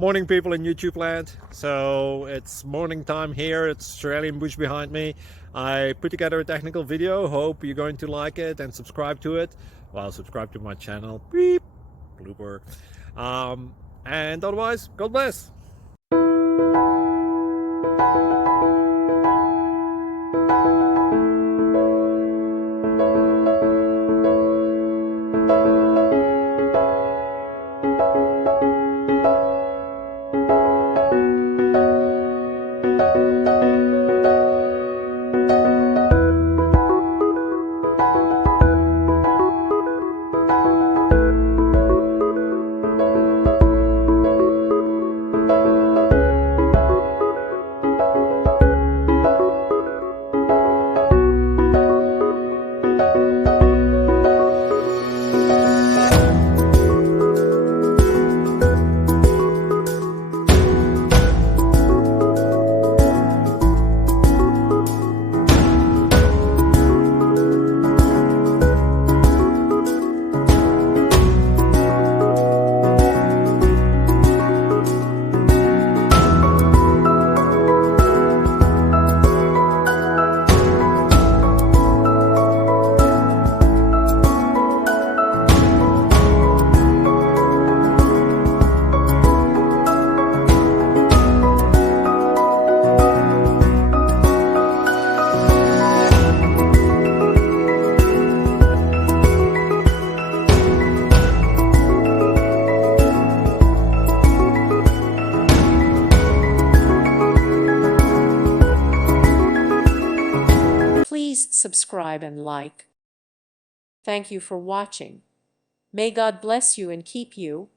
Morning, people in YouTube land. So it's morning time here. It's Australian bush behind me. I put together a technical video. Hope you're going to like it and subscribe to it. Well, subscribe to my channel. Beep. Blooper. And otherwise, God bless. Please subscribe and like. Thank you for watching. May God bless you and keep you.